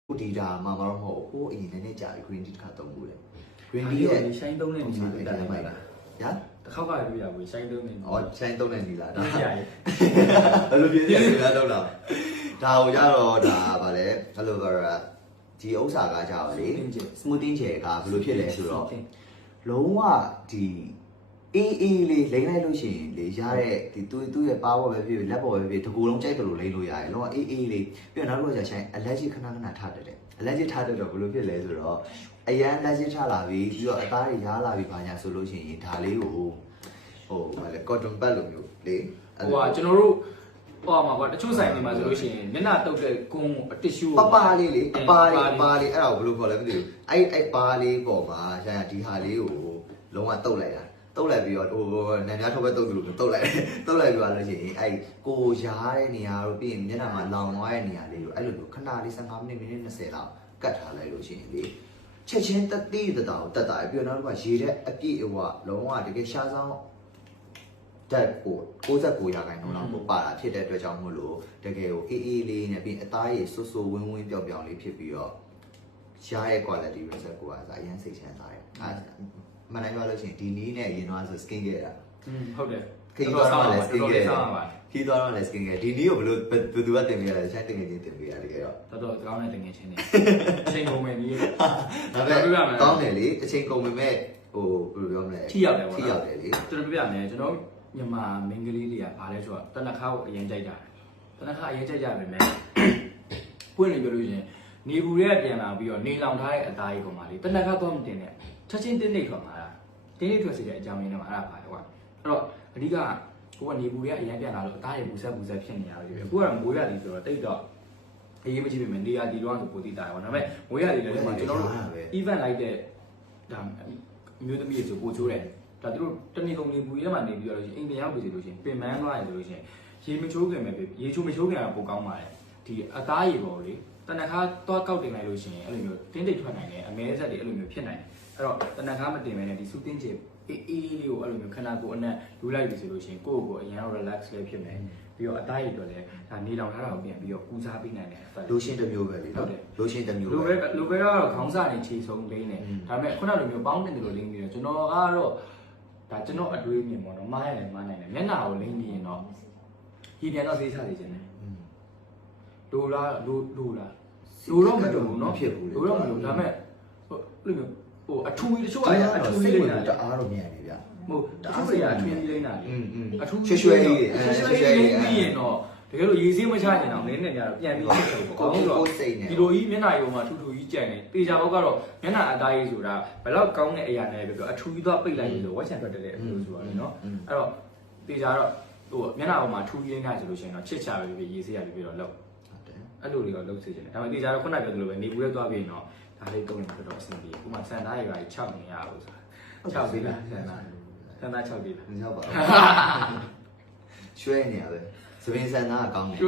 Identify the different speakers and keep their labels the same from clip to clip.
Speaker 1: ဒီဒါမှမတော့မဟုတ်ဟိုအရင်နဲ့ကြာ green tea တစ်ခါသုံးဘူးလေ
Speaker 2: green tea ရဲ့ရှိုင်းသုံးတဲ့နေရာတက်လိုက်လား
Speaker 1: ညာ
Speaker 2: တစ်ခေါက်ကလည်းပြရဘူးရှိုင်းသုံးနေ
Speaker 1: ဩရှိုင်းသုံးတဲ့နေလားဒါ
Speaker 2: ပြရရဲ့
Speaker 1: ဘယ်လိုပြည့်ပြည့်များတော့ဒါကိုကြတော့ဒါဗာလဲဘယ်လိုကရဒီဥစ္စာကကြပါလေ smoothing gel ကဘယ်လိုဖြစ်လဲဆိုတော့လုံးဝဒီအေးလေးလိမ့်လိုက်လို့ရှိရင်လေရတဲ့ဒီသူ့ရဲ့ပါဘောပဲဖြစ်လက်ပေါ်ပဲဖြစ်တကူလုံးကြိုက်တယ်လို့လိမ့်လို့ရတယ်လုံးဝအေးလေးပြီးတော့နောက်တစ်ခုကျဆိုင် allergy ခဏထားတတ်တယ် allergy ထားတတ်တော့ဘယ်လိုဖြစ်လဲဆိုတော့အရန် allergy ထားလာပြီးပြီးတော့အသားတွေရားလာပြီးဘာညာဆိုလို့ရှိရင်ဒါလေးကိုဟိုဘာလဲ cotton pad လိုမျိုးလေ
Speaker 2: ဟိုကကျွန်တော်တို့ဟောမှာကွာတချို့ဆိုင်တွေမှာဆိုလို့ရှိရင်မျက်နှာတုပ်တဲ့ကွန်းတစ်ရှူ
Speaker 1: ပပလေးလေအပါလေးအဲ့ဒါကိုဘယ်လိုခေါ်လဲမသိဘူးအဲ့ပါလေးပေါ်မှာဆိုင်ဒီဟာလေးကိုလုံးဝတုပ်လိုက်တာတုတ်လိုက်ပြီးတော့ဟိုနံများထောက်ပဲတုတ်တယ်လို့တုတ်လိုက်ပြီးတော့လို့ရှိရင်အဲ့ကိုရားတဲ့နေရာတို့ပြီးရင်မျက်နှာမှာလောင်သွားတဲ့နေရာလေးတို့အဲ့လိုမျိုးခဏလေး15မိနစ်20လောက်ကတ်ထားလိုက်လို့ရှိရင်လေချက်ချင်းတက်သေးတောင်တက်တာပြီးတော့နောက်တစ်ခါရေတဲ့အပြည့်အဝလုံးဝတကယ်ရှားဆောင်တက်ကို69ရာခိုင်နှုန်းလောက်ကိုပါတာဖြစ်တဲ့အတွက်ကြောင့်မို့လို့တကယ်ကိုအေးလေးနဲ့ပြီးအသားရည်ဆူဆူဝင်းဝင်းပြောင်ပြောင်လေးဖြစ်ပြီးတော့ရှားရဲ့ quality result ကိုအရင်စိတ်ချမ်းသာတယ်မနိုင်ပါလို့ရှိရင်ဒီနီးနဲ့ရင်တော့ဆို skin care တာ
Speaker 2: ဟုတ်တယ်
Speaker 1: ခီးသွားတော့လည်း skin care ခီးသွားတော့လည်း skin care ဒီနီးကိုဘယ်လိုသူကတင်ပေးရလဲဆိုင်တင်ငယ်ချင်းတင်ပေးရတကယ်တော့
Speaker 2: တော်ကောင်းတဲ့တင်ငယ်ချင်းတွေအချိန်ကုန်မယ်ကြီး
Speaker 1: ဒါပေမဲ့ကောင်းတယ်လေအချိန်ကုန်ပေမဲ့ဟိုဘယ်လိုပြောမလဲ
Speaker 2: ထိရောက်တယ်ပေါ့
Speaker 1: ထိရောက်တယ်လေ
Speaker 2: ကျွန်တော်ပြပြမယ်ကျွန်တော်မြန်မာမင်းကလေးတွေကဘာလဲဆိုတော့တနခါကိုအရင်ကြိုက်ကြတယ်တနခါအရင်ကြိုက်ကြပြီမဲ့ပွင့်နေပြောလို့ရှင်နေဘူးရဲ့ပြန်လာပြီးတော့နေလောင်ထားတဲ့အသားကြီးကောင်ပါလေတနခါတော့မတင်နဲ့ချက်ချင်းတင်းနေထွက်မှာလားတင်းနေထွက်စေတဲ့အကြောင်းရင်းတွေမှာအဲ့ဒါပါလေကွာအဲ့တော့အဓိကကိုကနေဘူးရဲ့အရင်ပြန်လာလို့အသားရည်ဘူးဆက်ဖြစ်နေရတယ်အခုကတော့မိုးရည်ဆိုတော့တိတ်တော့အရေးမကြီးပြီမယ်နေရာဒီတော့ဆိုပိုတိတာရောဒါပေမဲ့မိုးရည်လည်းကျွန်တော်တို့ event လိုက်တဲ့ဒါမျိုးသမီးတွေဆိုပိုချိုးတယ်ဒါသူတို့တနေ့ကုန်နေဘူးရဲမှာနေပြီးတော့အိမ်ပြန်ရောက်ပြီဆိုလို့ရှိရင်ပင်ပန်းသွားတယ်ဆိုလို့ရှိရင်ရေမချိုးခင်ပဲရေချိုးမချိုးခင်ကပိုကောင်းပါတယ်ဒီအသားရည်ပေါ်လေတနခါတော့ကောက်တင်လိုက်လို့ရှိရင်အဲ့လိုမျိုးတင်းတိတ်ထွက်နိုင်တယ်အမဲဆက်တွေအဲ့လိုမျိုးဖြစ်နိုင်တယ်အဲ့တော့တနခါမတင်မဲနဲ့ဒီစူးတင်းချေအေးလေးကိုအဲ့လိုမျိုးခဏကိုအနက်လူလိုက်ပြီဆိုလို့ရှိရင်ကိုယ့်ကိုယ်အရင် relax လေးဖြစ်မယ်ပြီးတော့အသားရည်တော့လည်းဒါနေလောင်ထားတာကိုပြန်ပြီးတော့ကူစားပေးနိုင်တယ်
Speaker 1: လိုရှင်းတစ်မျိုးပဲလေနော်လိုရှင်းတစ်မျိုးပဲ
Speaker 2: လိုပဲတော့ခေါင်းစားနေခြေဆုံးလိမ့်နေဒါပေမဲ့ခုနလိုမျိုးပေါင်းတင်တယ်လို့လိမ့်ပြီးတော့ကျွန်တော်ကတော့ဒါကျွန်တော်အတွေးမြင်ပေါ့နော်မားရတယ်မားနိုင်တယ်မျက်နှာကိုလိမ့်ပြီးရင်တော့ဒီပြန်တော့သေးချသေးချင်တယ်လိုလားလိုတော့မလိုဘူးနော်
Speaker 1: ဖြစ်ဘူးလေ
Speaker 2: လိုတော့မလိုဒါပေမဲ့ဟိုလိုမျိုးဟိုအထူးကြီးတချို့ကအထူးကြီးလိမ့်တာ
Speaker 1: တအားတော့မြန်နေဗျ
Speaker 2: မဟုတ်တချို့တွေကအထူးကြီးလိမ့်တာလေအထူး
Speaker 1: ရွှေလေး
Speaker 2: ပြီးရင်တော့တကယ်လို့ရေစင်းမချနိုင်အောင်လည်းနဲ့များတော့ပြန်ပြီးဖြစ်တယ်ပေါ့
Speaker 1: ကိုစိတ်နေ
Speaker 2: ဒီလိုကြီးမျက်နှာရုံမှာထူထူကြီးကြံနေတေချာဘောက်ကတော့မျက်နှာအသားကြီးဆိုတာဘယ်တော့ကောင်းတဲ့အရာနဲ့ပဲပြောအထူးကြီးတော့ပိတ်လိုက်ပြီးဆိုဝက်ချန်ထွက်တဲ့အလိုဆိုတာလေနော်အဲ့တော့တေချာတော့ဟိုမျက်နှာပေါ်မှာထူကြီးနေတာဆိုလို့ရှိရင်တော့ချစ်ချပဲပြီးရေစင်းရပြီးတော့လောက်အဲ့လိုတွေတော့လုပ်စေချင်တယ်ဒါပေမဲ့တေချာတော့ခုနပြောသလိုပဲနေဘူးလဲသွားပြီးရင်တော့ဒါလေးတုံးနေတော့အဆင်ပြေဥပမာစံသားတွေက6နေရအောင်ဆိုတာ6ပြီးလားစံသား6ပြီးလား
Speaker 1: မရောက်ပါဘူးရွှဲနေရပဲသပင်စံသားကကောင်းတယ်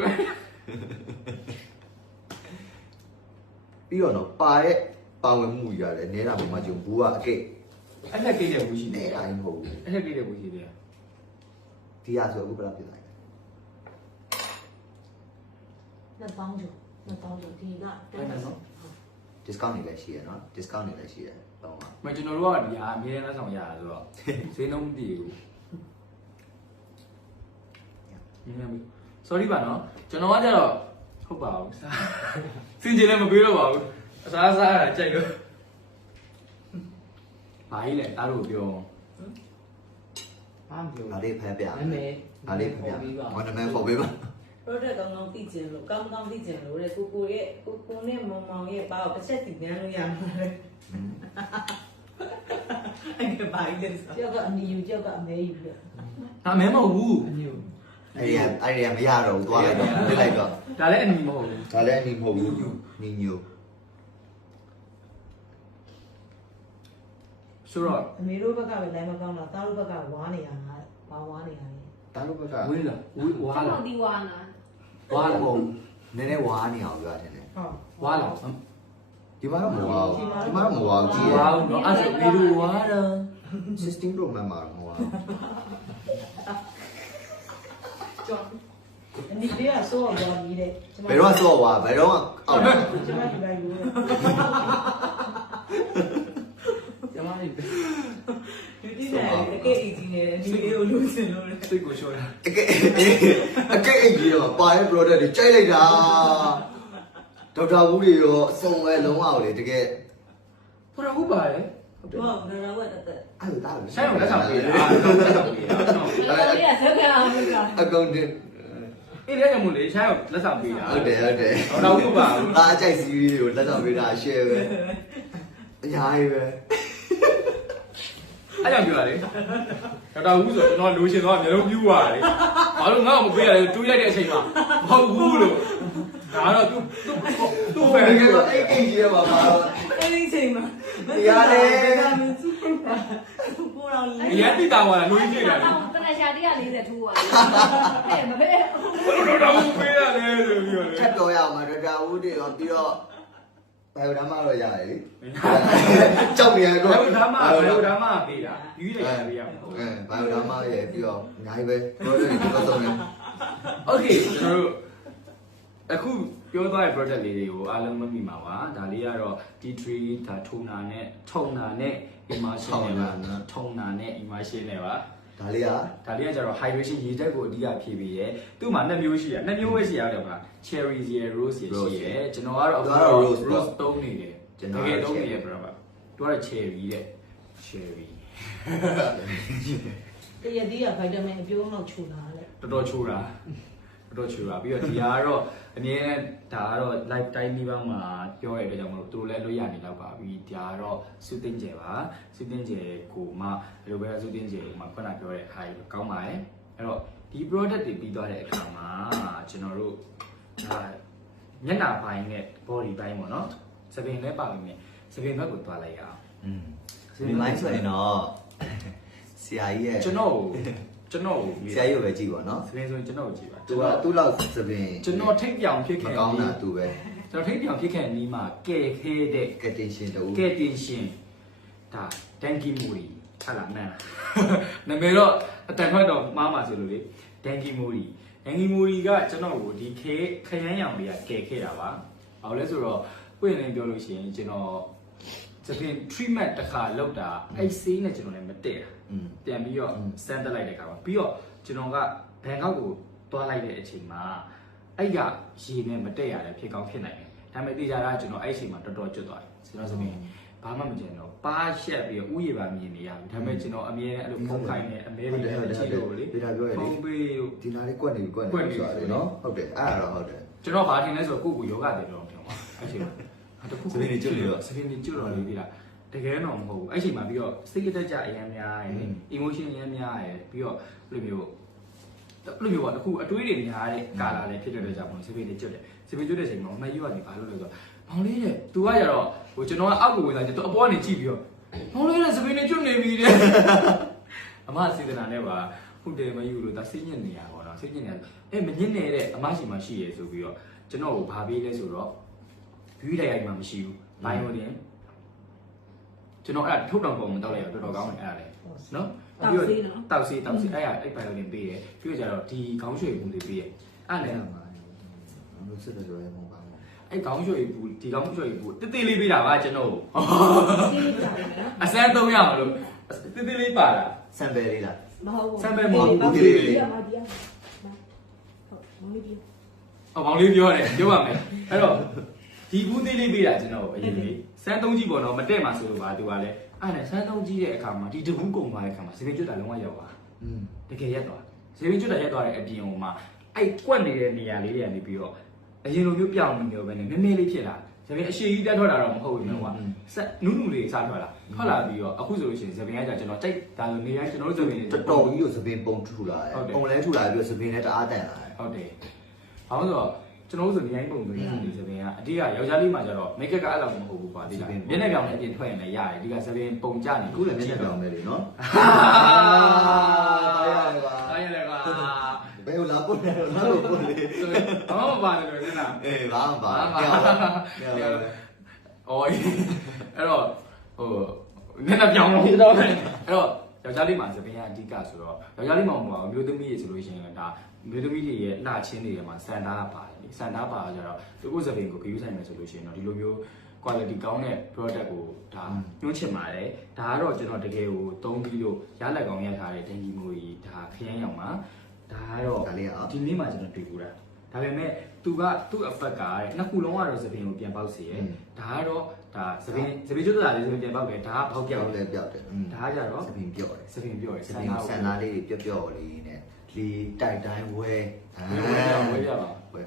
Speaker 1: ပြီးတော့ပါဝင်မှုရတယ်နဲတာပုံမှန်ကျုံဘူးကအကိတ်
Speaker 2: အဲ့လက်ကိတ်တဲ့ဘူးရှိ
Speaker 1: နေတိုင်းမဟုတ်ဘူး
Speaker 2: အဲ့လက်ကိတ်တဲ့ဘူးရှိတယ်
Speaker 1: ဒီဟာဆိုအခုဘယ်လောက်ဖြစ်သွားလဲ
Speaker 3: 2000ကျော်ဒီက
Speaker 2: အဲ့နော်
Speaker 1: discount တွေလည်းရှိရနော် discount တွေလည်းရှိရတော့
Speaker 2: မကျွန်တော်တို့ကဒီဟာအမြဲတမ်းလက်ဆောင်ရတာဆိုတော့ဈေးနှုန်းမတည်ဘူးsorry ပါနော်ကျွန်တော်ကကြတော့ဟုတ်ပါဘူးစင်ကြယ်လည်းမပေးတော့ပါဘူးအစားရတာကြိုက်လို့ဘာကြီးလဲအားလို့ပြော
Speaker 3: ဘာမပြော
Speaker 1: ဒါလေးဖမ်းပြဒါလေးဖမ်းပြဘာနာမည်ခေါ်ပေးပါ
Speaker 3: product ကောင်းကောင်းသိကျင်လို့ကောင်းကောင်းသိကျင်လို့တဲ့ကိုနဲ့မောင်မောင်ရဲ့ဘာကိုတစ်ချက်စီပြန်လို့ရမှာလဲအဲ့ဒါဘာကြီးလဲကြောက်ကအနီယူကြောက်ကအမဲယူပြ
Speaker 2: ဒါမဲမဟုတ်ဘူး
Speaker 1: အဲ့ဒီမရတော့ဘူးသွားလိုက်တော့ပြလိုက်တော့
Speaker 2: ဒါလည်းအနီမဟုတ်ဘူး
Speaker 1: ဒါလည်းအနီမဟုတ်ဘူးနီညို
Speaker 2: ဆိုတော့
Speaker 3: အမေတို့ဘက်ကပဲလိုက်မကောင်းတာသားတို့ဘက်ကဝါနေရတာဘာဝါနေရလဲ
Speaker 1: သားတို့ဘက်က
Speaker 2: ဝေးလားဝါလား
Speaker 4: ဒီဝါနာ
Speaker 1: ဝါလားနည်းနည်းဝါနေအောင်ပြောတယ်
Speaker 3: ဟုတ်
Speaker 2: ဝါလား
Speaker 1: ဒီမှာတော့မဝါဘူးဒီမှာတော့မဝါဘူးကြည့်ရ
Speaker 2: ဝါဘူးနော်အဲ့ဒါမေတို့ဝါတော့
Speaker 1: 16 Pro Max မှာတော့မဝါဘူး
Speaker 3: ကျော်你不要说我你的，
Speaker 1: ဘယ်တော့ဆော့သွားဘယ်တော့အောက်
Speaker 3: 这么一般有。
Speaker 2: ကျမလေး
Speaker 3: ဒီဒီနဲ့အကဲအကြီးနဲ့ဒီလေးကိုလူစင်လို့လေ
Speaker 2: စိတ်ကိုလျှော့တာ
Speaker 1: အကဲအိတ်ကြီးတော့ပါရဲ့ product တွေကြိုက်လိုက်တာဒေါက်တာဘူးတွေရောအစုံပဲလုံးဝလေတကယ်
Speaker 2: ဟိုတော့ဟုတ်ပါလေဟုတ်တယ်
Speaker 3: ဟုတ်တယ်တော့တက်တက်
Speaker 1: အဲ့လိုတားလို့
Speaker 2: ဆိုင်အောင်လက်ဆောင်ပေးတာလက်ဆောင်ပေးတာ
Speaker 3: တော်လေးကဇက်ကအောင်လို့က
Speaker 1: အကောင့်တင်
Speaker 2: အေးလည်းကမို့လေဆိုင်အောင်လက်ဆောင်ပေးတာ
Speaker 1: ဟုတ်တယ်ဟုတ်တယ်
Speaker 2: တော့ဟုတ်ပါဘူး
Speaker 1: ဒါအကြိုက်စီးရီးတွေကိုလက်ဆောင်ပေးတာ share ပဲအများကြီးပဲ
Speaker 2: အဲ့ကြောင့်ပြောတာလေတော်ဘူးဆိုကျွန်တော်လိုချင်တော့မျိုးလုံးပြူသွားတယ်ဘာလို့ငါ့ကိုမပေးရလဲတွေးလိုက်တဲ့အချိန်မှာမဟုတ်ဘူးလို့ဒါတော့ तू ပဲ
Speaker 1: တကယ်တော့အိတ်ကြီးရပါပါတော့
Speaker 3: အဲ့ဒီချိန်မှာကိုတော်လေး
Speaker 2: အရင်တိတာသွားတာလူကြီးနေတာလေ
Speaker 4: တနရှာ140ထိုးသွားတယ်မပေး
Speaker 2: ဘယ်လိုတော့ပေးရလဲဆိုပြီးတော့လေ
Speaker 1: ထပ်ပြောရအောင်ဒေါက်တာဘူးတွေရောပြီးတော့ဘိုင်ယိုဓာမတော့ရတယ်လေကြောက်နေရ
Speaker 2: ဘ
Speaker 1: တော့
Speaker 2: ယ်လိုဓမ္မပေးတာယူလိုက်ရရအောင်
Speaker 1: ဘိုင်ယိုဓာမရဲ့ပြီးတော့အများကြီးပဲပြောတယ်ဒီတော့ဆုံးနေ
Speaker 2: โอเคကျွန်တော်တို့အခုပြောသွားတဲ့ project လေးတွေကိုအားလုံးမမိပါပါဒါလေးကတော့ T3 ဒါထုံနာနဲ့ immersion နဲ့ပါထုံနာနဲ့ immersion နဲ့ပါ
Speaker 1: ဒါလေးက
Speaker 2: ဒါလေးကကျတော့ hydration ရေဓာတ်ကိုအဓိကဖြည့်ပြီးရဲသူ့မှာ2မျိုးရှိရ2မျိုးပဲရှိရတယ်ဗျာ cherry ရယ် rose ရယ်ရှိရဲကျွန်တော်ကတော့အခု rose သုံးနေတယ်ကျွန်တော်သုံးနေရပြတော့ဗျာသူက cherry တဲ့ cherry
Speaker 3: တရသေးကဗိုက်တာမင်အပြိုးလောက်ချူလာလေ
Speaker 2: တော်တော်ချိုးတာပြီးတော့ဒီကတော့အမြဲတမ်းဒါကတော့ live time ဒီဘောင်းမှာပြောရတဲ့အတွက်ကြောင့်မလို့သူတို့လည်းလွတ်ရနေတော့ပါပြီဒါကတော့စုသိန်းကျယ်ပါစုသိန်းကျယ်ကိုမှဘယ်လိုပဲစုသိန်းကျယ်ကိုမှခုနပြောတဲ့အားကြီးကောင်းပါတယ်အဲ့တော့ဒီ product တွေပြီးသွားတဲ့အခါမှာကျွန်တော်တို့ဒါမျက်နှာပိုင်းနဲ့ body ပိုင်းပေါ့နော်စပင်လည်းပါလိမ့်မယ်စပင်ဘက်ကိုသွားလိုက်ရအောင်
Speaker 1: ဒီမိုင်းဆိုရင်တော့ဆရာကြီးရဲ့
Speaker 2: ကျွန်တော်ကို
Speaker 1: ဆရာကြီးကိုပဲကြည့်ပါနော်
Speaker 2: စပင်ဆိုရင်ကျွန်တော်ကိုကြည့်ပါ
Speaker 1: သူကသူ့လောက်စပင်
Speaker 2: ကျွန်တော်ထိတ်ပြောင်ဖြစ်
Speaker 1: မ
Speaker 2: ခဲ့
Speaker 1: ကောင်းတာသူပဲ
Speaker 2: ကျွန်တော်ထိတ်ပြောင်ဖြစ်ခဲ့နီးမှာကဲခဲတဲ့
Speaker 1: ကက်တင်ရှင်တူ
Speaker 2: ကဲတင်ရှင်ဒါတန်ကီမူရီဟာလာမှန်လားနာမည်တော့အတန်ထွက်တော့မှားမှာဆိုလို့လေတန်ကီမူရီကကျွန်တော်ကိုဒီခရမ်းရောင်တွေကကဲခဲ့တာပါဘာလို့လဲဆိုတော့ပွင့်လင်းပြောလို့ရှိရင်ကျွန်တော်စပင် treatment တစ်ခါလောက်တာအဲ့ဆေးနဲ့ကျွန်တော်လည်းမတည့်တာပြန်ပြီးတော့စမ်းတက်လိုက်တဲ့အခါမှာပြီးတော့ကျွန်တော်ကဘန်ကောက်ကိုတွားလိုက်တဲ့အချိန်မှာအဲ့ကရေနဲ့မတည့်ရတယ်ဖြစ်ကောင်းဖြစ်နိုင်တယ်ဒါပေမဲ့သိကြတာကျွန်တော်အဲ့အချိန်မှာတော်တော်ကျွတ်သွားတယ်ကျွန်တော်စပင်ဘာမှမကျန်တော့ပါရှက်ပြီးတော့ဥယျာဉ်ပါမြင်နေရပြီဒါပေမဲ့ကျွန်တော်အမြဲတမ်းအဲ့လိုဖုန်းခိုင်းနေအမဲတွေနဲ့ကြည့်လို့လေ
Speaker 1: ဒီလာပြောရလေ
Speaker 2: ဖုန်းပေးလို့
Speaker 1: ဒီလာလေးကွက်နေပြီကွက်နေပြီဆိုတာလေနော်ဟုတ်တယ်အဲ့ဒါတော့ဟုတ်တယ်
Speaker 2: ကျွန်တော်ဘာထင်လဲဆိုတော့ကိုယ့်ကိုယောဂတယ်တော့ထင်ပါအဲ့ချိန်မှာတခုစပင်းတွေကျွတ်တော်လေးပြီလားတကယ်တော့မဟုတ်ဘူးအဲ့ချိန်မှာပြီးတော့စိတ်တက်ကြအရင်များရယ် emotion အရင်များရယ်ပြီးတော့ဘယ်လိုမျိုးပေါ့တခုအတွေးတွေများတဲ့ကာလာလည်းဖြစ်တဲ့အတွက်ကြောင့်စပင်းတွေကျွတ်တယ်စပင်းကျွတ်တဲ့ချိန်မှာမမယူကနေဘာလို့လဲဆိုတော့မောင်လေးတဲ့ तू ကကြတော့ဟိုကျွန်တော်ကအောက်ကိုဝင်လာတယ် तू အပေါ်ကနေကြည့်ပြီးတော့မောင်လေးတဲ့စပင်းတွေကျွတ်နေပြီတဲ့အမစေတနာနဲ့ပါဟုတ်တယ်မယူလို့ဒါစိတ်ညစ်နေရပါတော့စိတ်ညစ်နေအဲ့မညစ်နေတဲ့အမရှိမှရှိရယ်ဆိုပြီးတော့ကျွန်တော်ကိုဘာပေးလဲဆိုတော့ဘီးလိုက်ရိုက်မှမရှိဘူးဘိုင်းဝင်တယ်ကျွန်တော်အဲ့ဒါထုတ်တောင်ပုံမတောက်လိုက်ရတော်တော်ကောင်းတယ်အဲ့ဒါလေနော်တောက်စီအဲ့ဘိုင်ယိုလင်ပေးတယ်ပြီးတော့ကျတော့ဒီခေါင်းရွှေဘူးတွေပေးတယ်အဲ့လည်း
Speaker 1: လို့စစ်တယ်ဆိုရင်မဟုတ်ပါဘူး
Speaker 2: အဲ့ခေါင်းရွှေဘူးဒီခေါင်းရွှေဘူးတိတိလေးပေးတာပါကျွန်တော်
Speaker 4: စီးတာလေနော်
Speaker 2: အစမ်း300မလို့တိတိလေးပါတာ
Speaker 1: ဆမ်ပယ်လေးလား
Speaker 4: မဟုတ်ဘူး
Speaker 2: ဆမ်ပယ်မဟုတ်ဘူး
Speaker 4: ဒီကမှာဒီကဟုတ်မလေးပြော
Speaker 2: မောင်လေးပြောတယ်ပြောပါမယ်အဲ့တော့ဒီဘူးသေးလေးပေးတာကျွန်တော်အရင်လေးစမ်း3ကြီးပေါ့နော်မတက်မှာဆိုလို့ပါသူကလည်းအဲ့ဒါစမ်း3ကြီးတဲ့အခါမှာဒီတဘူးကုန်သွားတဲ့အခါမှာစပင်းကျွတ်တာလုံးဝရောက်သွားတကယ်ရက်သွားစပင်းကျွတ်တာရက်သွားတဲ့အပြင်ဟိုမှာအဲ့ကွက်နေတဲ့နေရာလေးတွေကနေပြီးတော့အရင်လိုမျိုးပြောင်းနေမျိုးပဲနဲ့နည်းနည်းလေးဖြစ်လာစပင်းအရှိကြီးတက်ထွက်လာတော့မဟုတ်ဘူးနော်ကွာဆက်နုနုလေးစားထွက်လာပြီးတော့အခုဆိုလို့ရှိရင်စပင်းကကျွန်တော်ကြိုက်ဒါလိုနေတိုင်းကျွန်တော်တို့စပင်းတွေ
Speaker 1: တော်တော်ကြီးကိုစပင်ပုံထူလာတယ်ပုံလဲထူလာပြီးတော့စပင်လည်းတအားတန်လာတယ်
Speaker 2: ဟုတ်တယ်ဘာလို့ဆိုတော့ကျွန်တော်တို့ဆိုနေတိုင်းပုံသွင်းနေစပင်းကအတိကယောက်ျားလေးမှကျတော့မိတ်ကပ်ကအဲ့လောက်မဟုတ်ဘူးကွာဒီကမျက်နှာပြောင်နဲ့အပြင်ထွက်ရင်လည်းရတယ်ဒီကစပင်းပုံကြနေ
Speaker 1: အခုလည်းမျက်နှာပြောင်းနေလေနော်
Speaker 2: အားရတယ်ကွာ
Speaker 1: ဘယ်လိုလာပုတ်နေတော့လာလို့ပုတ်လေ
Speaker 2: ဘာမှမပါတယ်လို့နင်
Speaker 1: အေးဘာမှပါ
Speaker 2: အော်အဲ့တော့ဟိုမျက်နှာပြောင်လို့တော့အဲ့တော့စယောက်ျားလေးမှာသပင်ကအဓိကဆိုတော့ယောက်ျားလေးမှာမဟုတ်ပါဘူးမျိုးသမီးတွေဆိုလို့ရှိရင်ဒါမျိုးသမီးတွေရဲ့လှချင်းတွေမှာစံသားပါတယ်စံသားပါကြတော့သူ့သပင်ကိုဂရုစိုက်မယ်ဆိုလို့ရှိရင်တော့ဒီလိုမျိုး quality ကောင်းတဲ့ product ကိုဒါညွှန်းချင်ပါတယ်ဒါကတော့ကျွန်တော်တကယ်ကိုသုံးပြီးလို့ရလက်ကောင်းရထားတဲ့တင်ကြီးမျိုးကြီးဒါခရမ်းရောင်မှာဒါကတော့ဒီနေ့မှကျွန်တော်တွေ့ဘူးတာဒါပေမဲ့သူ့ effect ကနှစ်ခုလုံးကတော့သပင်ကိုပြန်ပေါက်စေရဒါကတော့ဒါသပင်ကျွတ်တာလေးသပင်ပြန်ပေါက်တယ်ဒါကပေါက်ပြောက်တယ်ဒါကကြတော့သပင်ပြော့တယ်ဆန်သား
Speaker 1: လေးတွေပြော့လေးနဲ့ဒီတိုက်တိုင်းဝဲ
Speaker 2: ဝဲပြပါဝဲ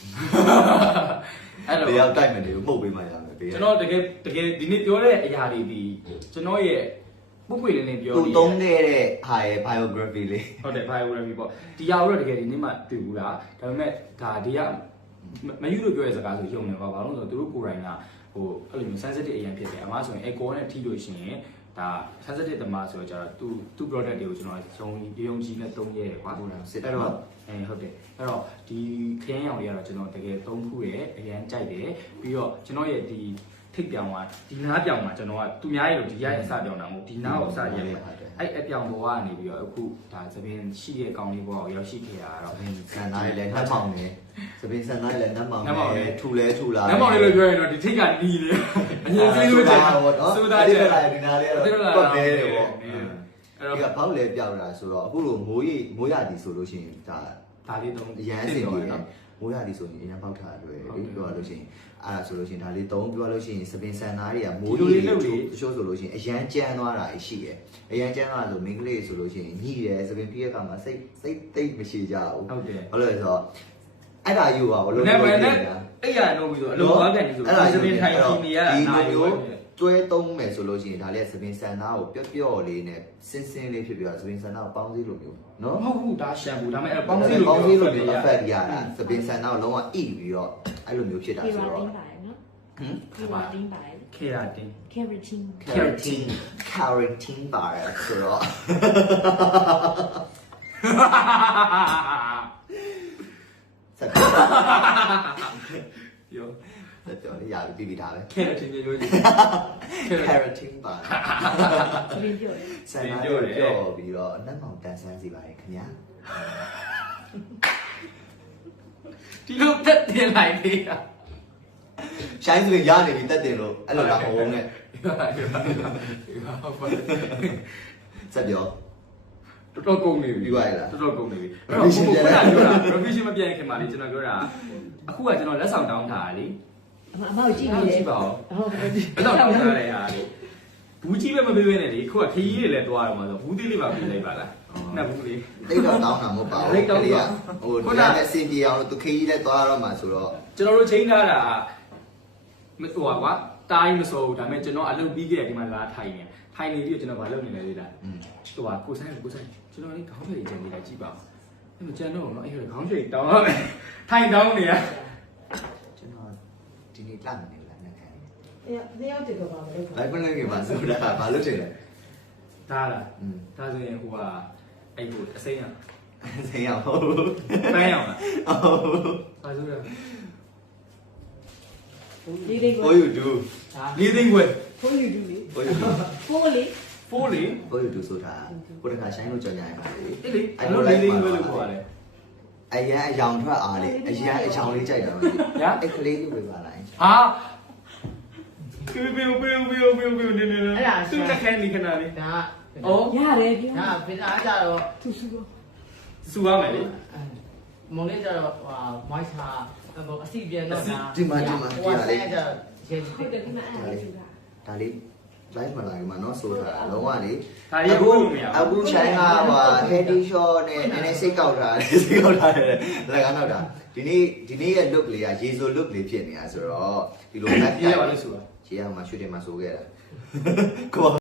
Speaker 1: အဲ့တော့ရောက်တိုက်မယ်လို့မှုတ်ပေးမှရမယ်ပေး
Speaker 2: ကျွန်တော်တကယ်ဒီနေ့ပြောတဲ့အရာတွေဒီကျွန်တော်ရဲ့ပုတ်ပွေလေးပြော
Speaker 1: သူသုံးခဲ့တဲ့ဟာရဲ့ biography လေး
Speaker 2: ဟုတ်တယ် biography ပေါ့ဒီဟာတော့တကယ်ဒီနေ့မှတွေ့ဘူးလားဒါပေမဲ့ဒါဒီကမယူလို့ပြောတဲ့စကားဆိုယုံနေပါဘာလို့ဆိုတော့သူတို့ကိုယ်တိုင်ကဟိုအဲ့လိုမျိုး sensitive အရင်ဖြစ်တယ်အမှဆိုရင် echo နဲ့ထိလို့ရှိရင်ဒါ sensitive တမဆိုတော့ကျတော့သူ product တွေကိုကျွန်တော်ယုံကြည်နဲ့သုံးရဲကွာအဲ့တော့ဟုတ်တယ်အဲ့တော့ဒီခရမ်းရောင်တွေကတော့ကျွန်တော်တကယ်သုံးခုရဲ့အရင်ကြိုက်တယ်ပြီးတော့ကျွန်တော်ရဲ့ဒီထိပ်ပြောင်ကဒီနားပြောင်မှာကျွန်တော်ကသူများရဲ့လို့ဒီရရဲ့အစပြောင်တာမဟုတ်ဒီနားကိုအစရဲမှာအဲ့အပြောင်ပေါ်ကနေပြီးတော့အခုဒါသပင်ရှိတဲ့ကောင်လေးပေါ်ကိုရောက်ရှိခဲ့တာတော့
Speaker 1: ဆန်သားလေးလည်းနှက်မောင်နေသပင်ဆန်သားလေးလည်းနှက်မောင်နေထူလဲထူလာ
Speaker 2: နှက်မောင်လေးလို့ပြောရင်တော့ဒီထိပ်ကနီးတယ်အရင်စီးလို့တယ်
Speaker 1: ဆိုတာဒီနားလေးကတော့တွတ်နေတယ်ပေါ့အဲ့တော့ဘောက်လဲပြောက်တာဆိုတော့အခုလိုမိုးရသည်ဆိုလို့ရှိရင်
Speaker 2: ဒါလေးသုံး
Speaker 1: အရန်အစီအပြေနော်မိုးရသည်ဆိုရင်အရန်ပေါက်ထားတယ်လေပြောရလို့ရှိရင်အဲ့ဒါဆိုလို့ရှိရင်ဒါလေးသုံးပြောလို့ရှိရင်စပင်ဆန်သားတွေကမိုးရီတချို့ဆိုလို့ရှိရင်အရန်ကြမ်းသွားတာရှိတယ်အရန်ကြမ်းသွားလို့မိန်းကလေးဆိုလို့ရှိရင်ညှိတယ်စပင်ပြည့်ရကမှာစိတ်သိပ်မရှိကြဘူး
Speaker 2: ဟုတ်တယ်
Speaker 1: ဘာလို့လဲဆိုတော့အဲ့ဒါယူပါဘလို့
Speaker 2: နဲ့အဲ့ရတော့ပြီးဆိုအလုံးသွားပြန်ပြီဆိုစပင်ထိုင်ကြည့်နေရတာ
Speaker 1: ဒီလိုမျိုးတွဲသုံးမယ်ဆိုလို့ရှိရင်ဒါလေးစပင်ဆန်သားကိုပျော့လေးနဲ့စင်းလေးဖြစ်ပြီးတော့စပင်ဆန်သားကိုပေါင်းစည်းလိုမျိုးနော်
Speaker 2: မဟုတ်ဘူးဒါရှမ်ပူဒါပေမဲ့ပေါင်းစည်းလို
Speaker 1: မျိုး effect ရတာစပင်ဆန်သားကိုလုံးဝအိပြီးတော့အဲ့လိုမျိုးဖြစ်တာဆိုတော့
Speaker 4: keratin ပါတယ်
Speaker 2: keratin
Speaker 1: keratin ပါတယ်ဆိုတော့ဆက်ပြောဆက်ပြောရပြီပြီးထားပဲ
Speaker 2: keratin ပြောကြည့်
Speaker 1: keratin ပါတယ်
Speaker 4: ပြောတယ်
Speaker 1: ဆန်သားပြောပြီးတော့အနက်မောင်တန်ဆန်းစီပါတယ်ခင်ဗျာ
Speaker 2: ဒီလိုတက်တင်လိုက်သေးတာ
Speaker 1: ရှိုင်းဆိုရနေပြီတက်တင်လို့အဲ့လိုလာမဟုတ်နဲ့ဆက်ပြော
Speaker 2: တော်တော်ကုန်နေပြီ
Speaker 1: ပြီးသွားရလား
Speaker 2: တော်တော်ကုန်နေပြီအဲ့တော့ကိုပြောတာ revision မပြတ်ခင်ပါလေကျွန်တော်ပြောတာအခုကကျွန်တော်လက်ဆောင်တောင်းထားတာလေ
Speaker 4: အမကိုကြည့်နေတယ်
Speaker 2: ကြည့်ပါဦးလက်ဆောင်တောင်းထားတဲ့ဟာလေဘူးကြီးပဲမပေးဘဲနဲ့လေခုကခရီးတွေလည်းတွားရမှာဆိုဘူးသေးလေးပါပေးလိုက်ပါလားနှစ်ဘူးလေး
Speaker 1: တိတ်တော့တောင်းတာမဟုတ်ပါဘူး
Speaker 2: တိတ်တော့ဟို
Speaker 1: ဒီနဲ့စင်ပြေအောင်လို့သူခရီးလည်းတွားရမှာဆိုတော့
Speaker 2: ကျွန်တော်တို့ချိန်ထားတာဟိုကွာတိုင်းမစိုးဘူးဒါပေမဲ့ကျွန်တော်အလုပ်ပြီးခဲ့ဒီမှာလာထိုင်နေပြီးကျွန်တော်ဘာလုပ်နေလဲလေလားဟိုကိုဆိုင်ကျွန်တော်လေးခေါင်းဖြတ်ကြံနေတာကြည့်ပါအဲ့မကြံတော့ဘူးနော်အဲ့ခေါင်းဖြတ်တောင်းရမယ်ထိုင်တောင်းနေရ
Speaker 1: ကျွန်တော်ဒီနေ့လှနေလားနဲ့ခံ
Speaker 3: နေရောက်တယ်တော့ဘာလို့
Speaker 1: ဘိုင်ဘယ်နဲ့မှာဆိုတာဘာလို့ထင်လဲ
Speaker 2: ဒါလားဒါဆိုရင်ဟိုကအဲ့ဟိုအစိမ်း
Speaker 1: ရဟုတ်
Speaker 2: ပန်းရောင်လား
Speaker 1: ဟုတ်
Speaker 2: ဘာဆိုလဲ
Speaker 4: လေးလေးကို
Speaker 1: What you do
Speaker 2: လေးသိန်းခွဲ
Speaker 4: What you do လေ
Speaker 1: What you do
Speaker 4: 4လေ
Speaker 1: What you do ဆိုတာကိုတခါဆိုင်လို့ကြော်ညာရပါလေ
Speaker 2: အဲ့လေအဲ့လိုလေးသိန်းခွဲလို့ခေါ်ရတယ်
Speaker 1: အရန်အယောင်ထွက်အားလေအရန်အယောင်လေးကြိုက်တာပါညာအဲ့ကလေးလေးပဲပါလိုက်
Speaker 2: ဟာပြေနေနေအဲ့ဒါသူ့လက်ခဲနေခဏလေး
Speaker 3: ဒါ
Speaker 4: ဩရတယ်ပြော
Speaker 3: ဒါပင်အားကြတော့
Speaker 4: သူ
Speaker 2: စူရမယ်လေ
Speaker 3: မုံလေးကြတော့မိုက်စာအစီပြန်တော့
Speaker 1: ဒီမှာပြရလေ
Speaker 4: ဟုတ်တယ်ဒီမှာအဲ့ဒါယူတာ
Speaker 1: ဒါလေး live မှာလာမှာနော်ဆိုတာလုံးဝလေ
Speaker 2: ဒါရီအခု
Speaker 1: ချိုင်းကဟို heady shot နဲ့နည်းနည်းစိတ်ကောက်ထားတယ်လက်ကားနောက်တာဒီနေ့ရဲ့ look လေးကရေဆို look လေးဖြစ်နေတာဆိုတော့ဒီလို map
Speaker 2: ပြရပါလို့ဆိုတာ
Speaker 1: ခြေရမှာရွှေတယ်မှာဆိုခဲ့တာကို